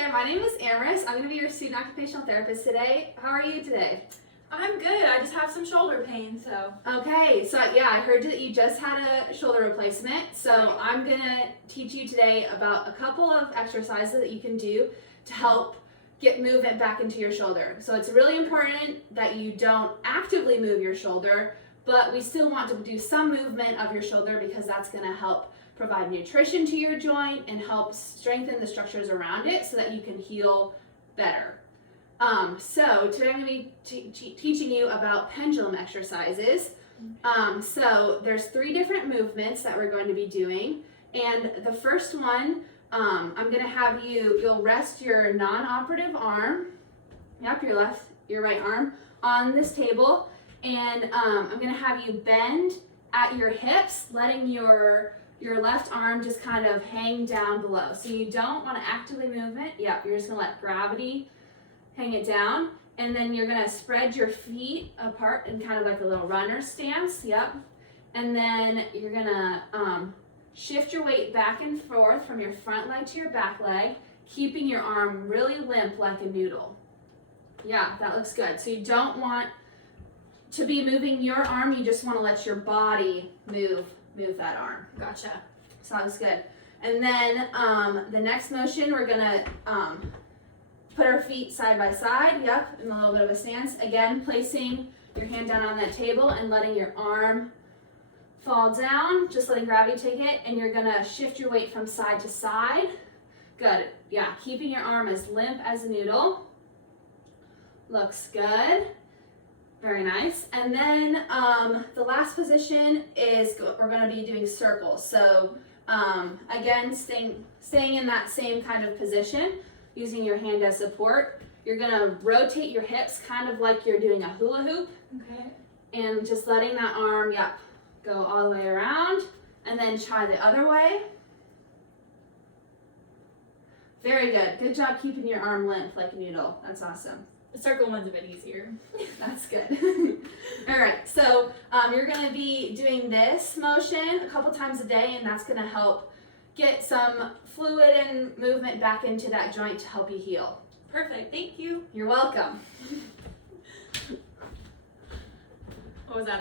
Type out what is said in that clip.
there, my name is Amaris. I'm going to be your student occupational therapist today. How are you today? I'm good. I just have some shoulder pain, so. Okay, so yeah, I heard that you just had a shoulder replacement. So Right. I'm going to teach you today about a couple of exercises that you can do to help get movement back into your shoulder. So it's really important that you don't actively move your shoulder, but we still want to do some movement of your shoulder because that's going to help provide nutrition to your joint and help strengthen the structures around it so that you can heal better. So today I'm going to be teaching you about pendulum exercises. So there's 3 different movements that we're going to be doing, and the first one, I'm going to have you'll rest your non-operative arm, your right arm, on this table, and I'm going to have you bend at your hips, letting your left arm just kind of hang down below. So you don't want to actively move it. Yep, you're just going to let gravity hang it down, and then you're going to spread your feet apart in kind of like a little runner stance. Yep, and then you're going to shift your weight back and forth from your front leg to your back leg, keeping your arm really limp like a noodle. Yeah, that looks good. So you don't want to be moving your arm, you just want to let your body move that arm. Gotcha. So that looks good. And then the next motion, we're gonna put our feet side by side, yep, in a little bit of a stance. Again, placing your hand down on that table and letting your arm fall down, just letting gravity take it, and you're gonna shift your weight from side to side. Good, yeah, keeping your arm as limp as a noodle. Looks good. Very nice. And then the last position is we're going to be doing circles. So again, staying in that same kind of position, using your hand as support. You're going to rotate your hips kind of like you're doing a hula hoop. Okay. And just letting that arm, yep, go all the way around. And then try the other way. Very good. Good job keeping your arm limp like a noodle. That's awesome. The circle one's a bit easier. That's good. All right, so you're going to be doing this motion a couple times a day, and that's going to help get some fluid and movement back into that joint to help you heal. Perfect. Thank you. You're welcome. What was that?